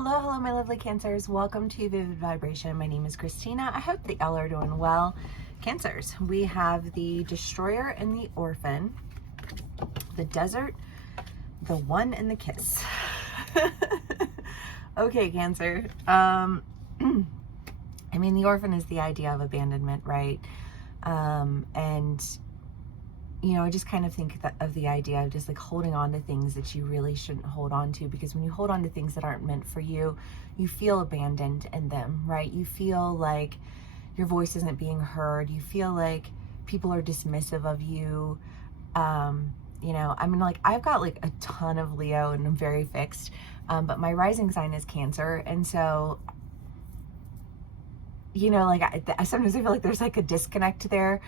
Hello, my lovely Cancers. Welcome to Vivid Vibration. My name is Christina. I hope that y'all are doing well. Cancers, we have the Destroyer and the Orphan, the Desert, the One and the Kiss. Okay, Cancer. I mean, the Orphan is the idea of abandonment, right? And you know, I just kind of think of the idea of just like holding on to things that you really shouldn't hold on to, because when you hold on to things that aren't meant for you, you feel abandoned in them, right? You feel like your voice isn't being heard. You feel like people are dismissive of you. You know, I mean, like I've got like a ton of Leo and I'm very fixed, but my rising sign is Cancer. And so, you know, like I sometimes I feel like there's like a disconnect there,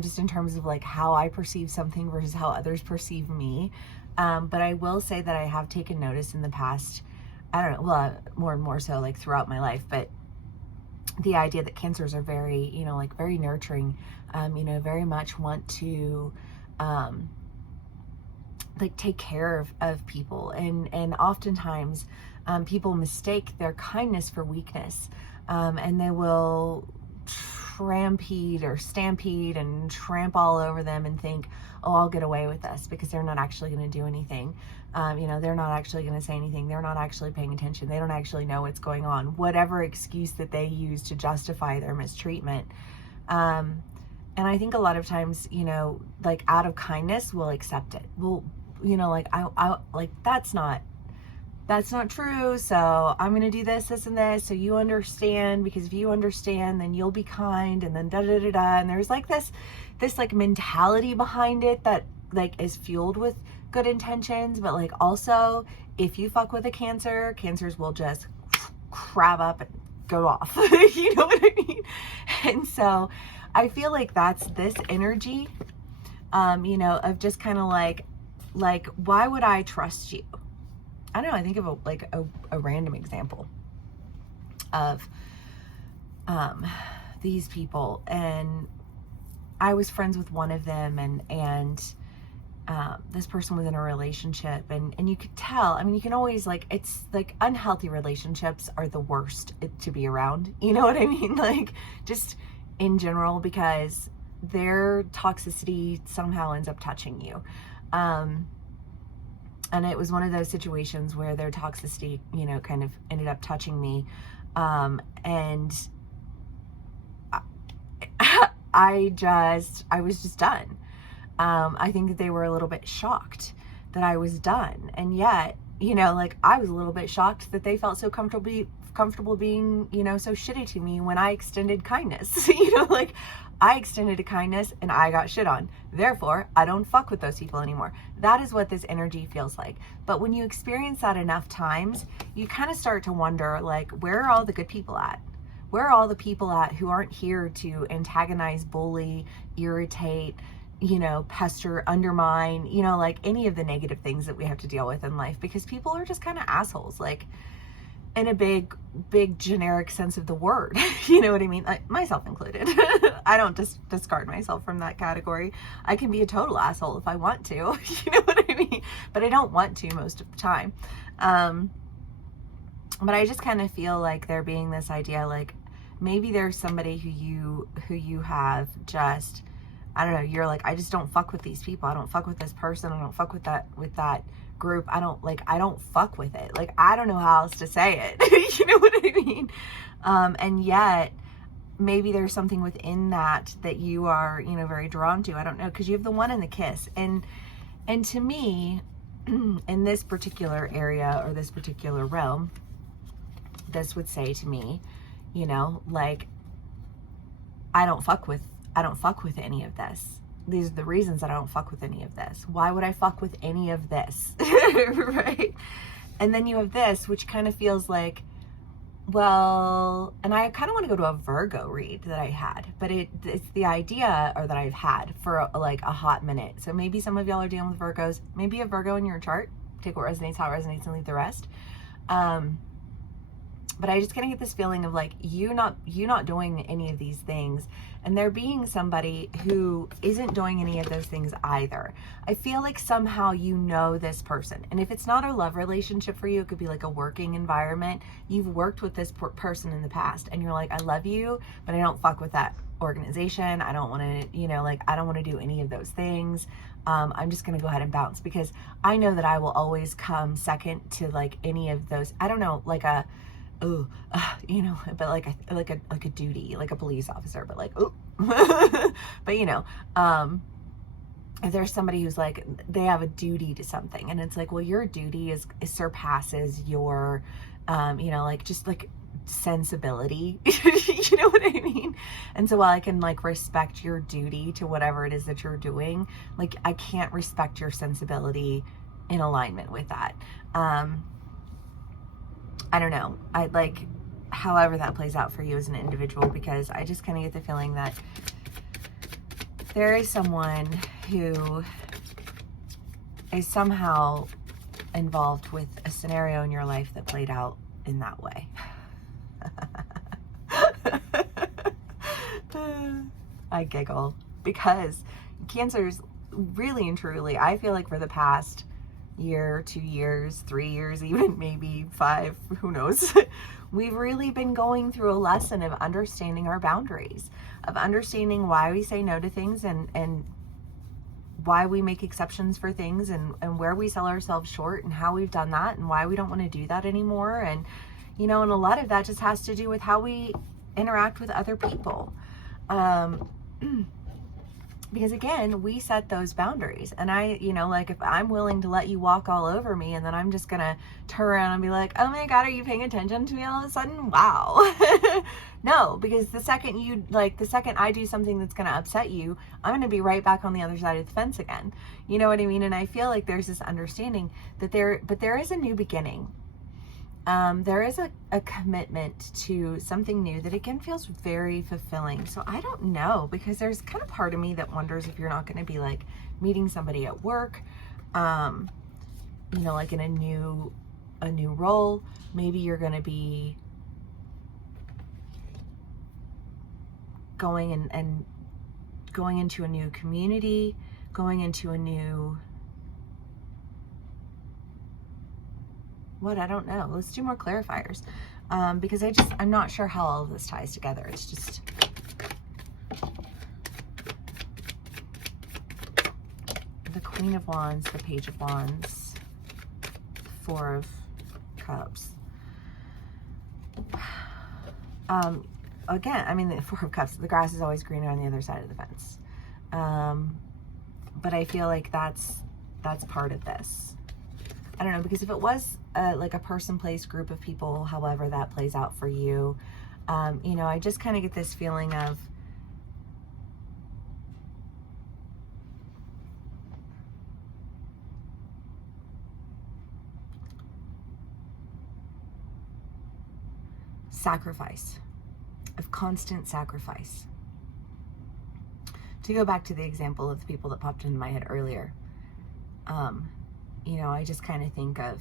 just in terms of like how I perceive something versus how others perceive me. But I will say that I have taken notice in the past, I don't know, well, more and more so like throughout my life, but the idea that Cancers are very, you know, like very nurturing, you know, very much want to, like take care of people. And oftentimes, people mistake their kindness for weakness. And they will stampede and tramp all over them and think, oh, I'll get away with this, because they're not actually going to do anything. You know, they're not actually going to say anything. They're not actually paying attention. They don't actually know what's going on. Whatever excuse that they use to justify their mistreatment. And I think a lot of times, you know, like out of kindness, we'll accept it. We'll, you know, like I like that's not true, so I'm gonna do this, and this, so you understand, because if you understand, then you'll be kind, and then da-da-da-da, and there's like this like mentality behind it that like is fueled with good intentions, but like also, if you fuck with a Cancer, Cancers will just crab up and go off. You know what I mean? And so I feel like that's this energy, you know, of just kind of like, why would I trust you? I don't know, I think of a random example of these people, and I was friends with one of them, and this person was in a relationship, and you could tell, I mean, you can always like, it's like unhealthy relationships are the worst to be around, you know what I mean? Like just in general, because their toxicity somehow ends up touching you. And it was one of those situations where their toxicity, you know, kind of ended up touching me. And I was just done. I think that they were a little bit shocked that I was done. And yet, you know, like I was a little bit shocked that they felt so comfortable being, you know, so shitty to me when I extended kindness. You know, like I extended a kindness and I got shit on. Therefore, I don't fuck with those people anymore. That is what this energy feels like. But when you experience that enough times, you kind of start to wonder, like, where are all the good people at? Where are all the people at who aren't here to antagonize, bully, irritate, you know, pester, undermine, you know, like any of the negative things that we have to deal with in life? Because people are just kind of assholes, like in a big generic sense of the word. You know what I mean? Like, myself included. I don't just discard myself from that category. I can be a total asshole if I want to. You know what I mean? But I don't want to most of the time. But I just kind of feel like there being this idea, like maybe there's somebody who you have just, I don't know, you're like, I just don't fuck with these people. I don't fuck with this person. I don't fuck with that group. I don't fuck with it. Like, I don't know how else to say it. You know what I mean? And yet maybe there's something within that you are, you know, very drawn to. I don't know, because you have the One and the Kiss. And to me, in this particular area or this particular realm, this would say to me, you know, like, I don't fuck with any of this. These are the reasons that I don't fuck with any of this. Why would I fuck with any of this? Right? And then you have this, which kind of feels like, well, and I kind of want to go to a Virgo read that I had, but it's the idea, or that I've had for like a hot minute. So maybe some of y'all are dealing with Virgos. Maybe a Virgo in your chart. Take what resonates, how it resonates, and leave the rest. But I just kind of get this feeling of like you not doing any of these things, and there being somebody who isn't doing any of those things either. I feel like somehow you know this person, and if it's not a love relationship for you, it could be like a working environment. You've worked with this person in the past, and you're like, I love you, but I don't fuck with that organization. I don't want to, like, I don't want to do any of those things. I'm just going to go ahead and bounce, because I know that I will always come second to like any of those. I don't know, like a, but like a duty, like a police officer, but like, but if there's somebody who's like, they have a duty to something, and it's like, well, your duty is surpasses your, like just like sensibility, you know what I mean? And so while I can like respect your duty to whatever it is that you're doing, like I can't respect your sensibility in alignment with that. I don't know. I'd like, however that plays out for you as an individual, because I just kind of get the feeling that there is someone who is somehow involved with a scenario in your life that played out in that way. I giggle because Cancers, really and truly, I feel like for the past year, 2 years, 3 years, even maybe 5, who knows, we've really been going through a lesson of understanding our boundaries, of understanding why we say no to things, and why we make exceptions for things, and where we sell ourselves short, and how we've done that, and why we don't want to do that anymore. And and a lot of that just has to do with how we interact with other people. Because again, we set those boundaries, and I, like if I'm willing to let you walk all over me, and then I'm just gonna turn around and be like, oh my God, are you paying attention to me all of a sudden? Wow. No, because the second I do something that's gonna upset you, I'm gonna be right back on the other side of the fence again. You know what I mean? And I feel like there's this understanding that there is a new beginning. There is a commitment to something new that again feels very fulfilling. So I don't know, because there's kind of part of me that wonders if you're not going to be like meeting somebody at work, like in a new role. Maybe you're going to be going and going into a new community, going into a new, I don't know. Let's do more clarifiers, because I'm not sure how all of this ties together. It's just the Queen of Wands, the Page of Wands, Four of Cups. Again, I mean, the Four of Cups, the grass is always greener on the other side of the fence. But I feel like that's part of this. I don't know, because if it was like a person, place, group of people, however that plays out for you, I just kind of get this feeling of sacrifice, of constant sacrifice. To go back to the example of the people that popped into my head earlier, I just kind of think of,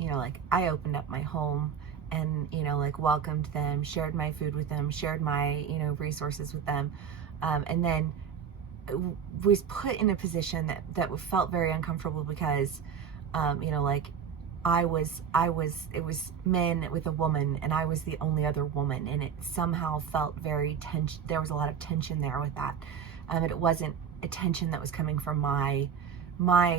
like I opened up my home and, like welcomed them, shared my food with them, shared my, resources with them. And then was put in a position that felt very uncomfortable because, like it was men with a woman, and I was the only other woman, and it somehow felt very there was a lot of tension there with that. And it wasn't a tension that was coming from my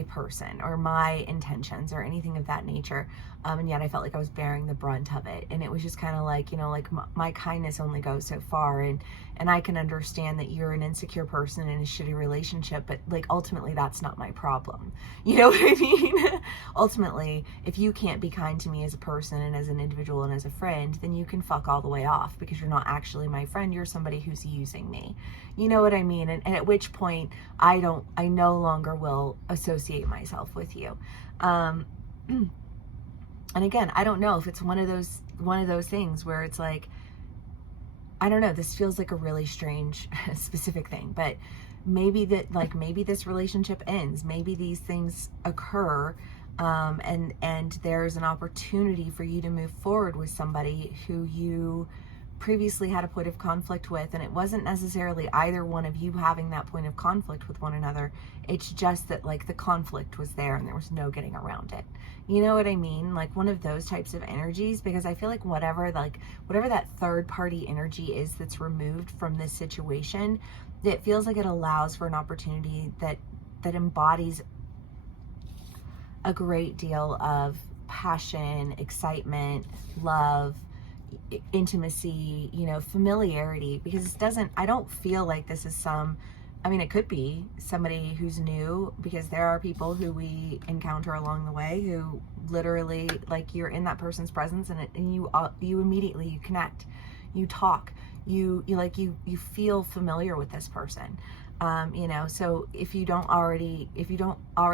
person or my intentions or anything of that nature. And yet I felt like I was bearing the brunt of it. And it was just kind of like, like my kindness only goes so far. And I can understand that you're an insecure person in a shitty relationship, but like ultimately that's not my problem. You know what I mean? Ultimately, if you can't be kind to me as a person and as an individual and as a friend, then you can fuck all the way off, because you're not actually my friend. You're somebody who's using me. You know what I mean? And at which point I no longer will associate myself with you. And again, I don't know if it's one of those things where it's like, I don't know, this feels like a really strange specific thing, but maybe this relationship ends. Maybe these things occur And there's an opportunity for you to move forward with somebody who you previously had a point of conflict with, and it wasn't necessarily either one of you having that point of conflict with one another. It's just that like the conflict was there and there was no getting around it. You know what I mean? Like one of those types of energies, because I feel like whatever that third party energy is that's removed from this situation, it feels like it allows for an opportunity that embodies a great deal of passion, excitement, love, intimacy, you know, familiarity, because I don't feel like this is I mean, it could be somebody who's new, because there are people who we encounter along the way who literally, like, you're in that person's presence and you immediately, you connect, you talk, you feel familiar with this person. You know, so if you don't already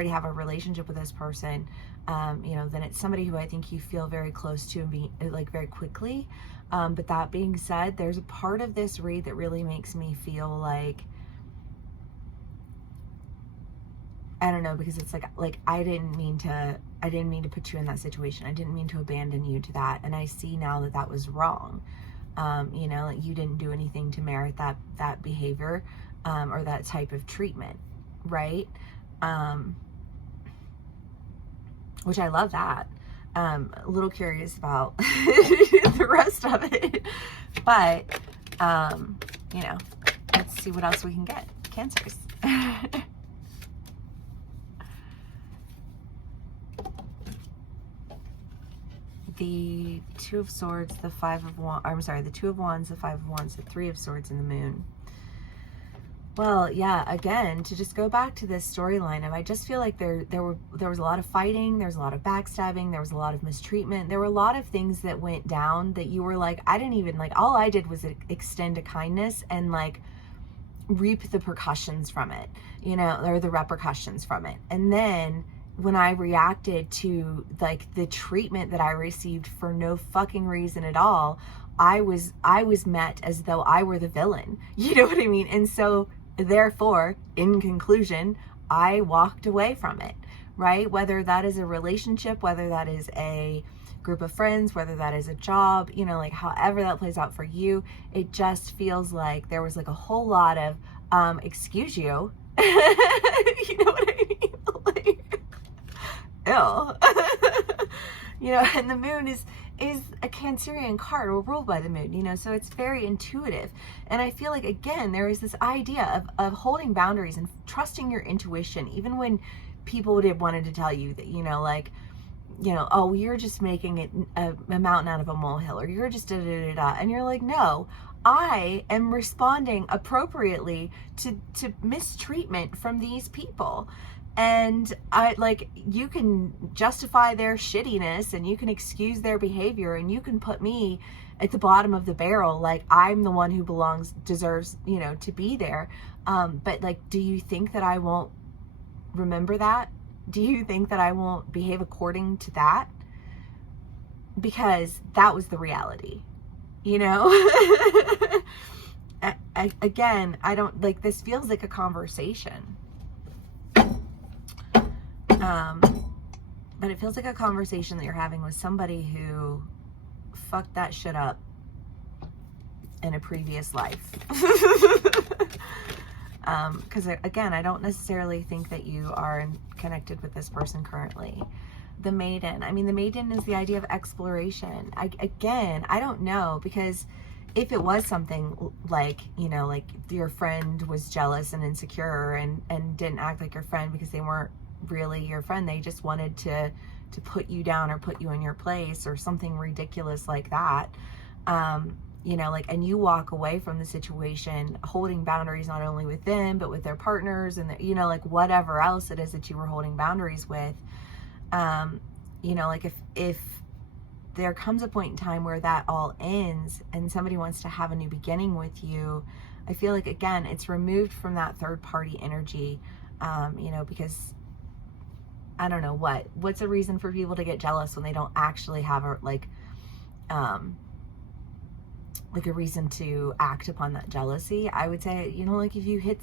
have a relationship with this person, you know, then it's somebody who I think you feel very close to and be like very quickly. But that being said, there's a part of this read that really makes me feel like, I don't know, because it's like I didn't mean to put you in that situation. I didn't mean to abandon you to that. And I see now that that was wrong. You know, like you didn't do anything to merit that behavior, or that type of treatment, right? Which I love that. A little curious about the rest of it, but you know, let's see what else we can get. Cancers. The Two of Swords, the Five of Wands, I'm sorry, the Two of Wands, the Five of Wands, the Three of Swords, and the Moon. Well, yeah, again, to just go back to this storyline of, I just feel like there was a lot of fighting, there was a lot of backstabbing, there was a lot of mistreatment, there were a lot of things that went down that you were like, I didn't even, like, all I did was extend a kindness and like reap the repercussions from it, you know, or the repercussions from it. And then when I reacted to like the treatment that I received for no fucking reason at all, I was met as though I were the villain. You know what I mean? And so therefore, in conclusion, I walked away from it, right? Whether that is a relationship, whether that is a group of friends, whether that is a job, you know, like however that plays out for you, it just feels like there was like a whole lot of, excuse you, you know what I mean? Like, ew. You know, and the moon is a Cancerian card, or ruled by the moon, you know, so it's very intuitive. And I feel like, again, there is this idea of holding boundaries and trusting your intuition, even when people wanted to tell you that, you know, like, you know, oh, you're just making it a mountain out of a molehill, or you're just da-da-da-da. And you're like, no, I am responding appropriately to mistreatment from these people. And I like, you can justify their shittiness and you can excuse their behavior and you can put me at the bottom of the barrel. Like, I'm the one who deserves, you know, to be there. But like, do you think that I won't remember that? Do you think that I won't behave according to that? Because that was the reality, you know? Again, I don't, like, this feels like a conversation. But it feels like a conversation that you're having with somebody who fucked that shit up in a previous life. Because again, I don't necessarily think that you are connected with this person currently. The Maiden. I mean, the Maiden is the idea of exploration. Again, I don't know, because if it was something like, you know, like your friend was jealous and insecure and didn't act like your friend because they weren't really your friend, they just wanted to put you down or put you in your place or something ridiculous like that, you know, like, and you walk away from the situation holding boundaries not only with them but with their partners and you know, like whatever else it is that you were holding boundaries with, you know, like if there comes a point in time where that all ends and somebody wants to have a new beginning with you, I feel like, again, it's removed from that third party energy, you know, because I don't know what's a reason for people to get jealous when they don't actually have a, like, like a reason to act upon that jealousy. I would say, you know, like if you hit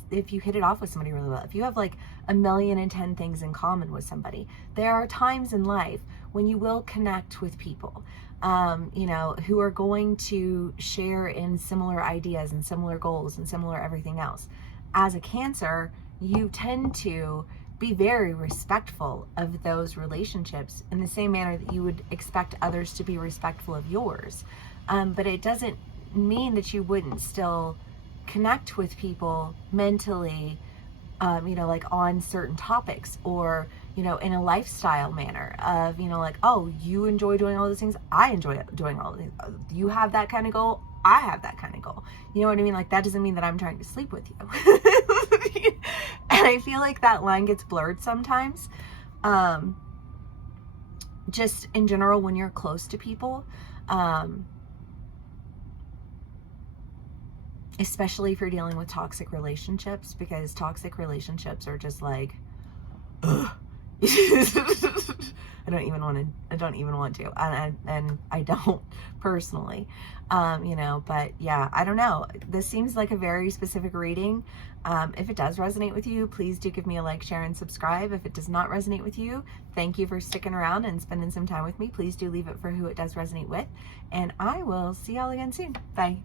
it off with somebody really well, if you have like 1,000,010 things in common with somebody, there are times in life when you will connect with people, you know, who are going to share in similar ideas and similar goals and similar everything else. As a Cancer, you tend to be very respectful of those relationships in the same manner that you would expect others to be respectful of yours. But it doesn't mean that you wouldn't still connect with people mentally, you know, like on certain topics, or, you know, in a lifestyle manner of, you know, like, oh, you enjoy doing all those things, I enjoy doing all these. You have that kind of goal, I have that kind of goal. You know what I mean? Like, that doesn't mean that I'm trying to sleep with you. And I feel like that line gets blurred sometimes. Just in general, when you're close to people, especially if you're dealing with toxic relationships, because toxic relationships are just like, ugh. I don't even want to, and I don't personally, you know, but yeah, I don't know. This seems like a very specific reading. If it does resonate with you, please do give me a like, share, and subscribe. If it does not resonate with you, thank you for sticking around and spending some time with me. Please do leave it for who it does resonate with, and I will see y'all again soon. Bye.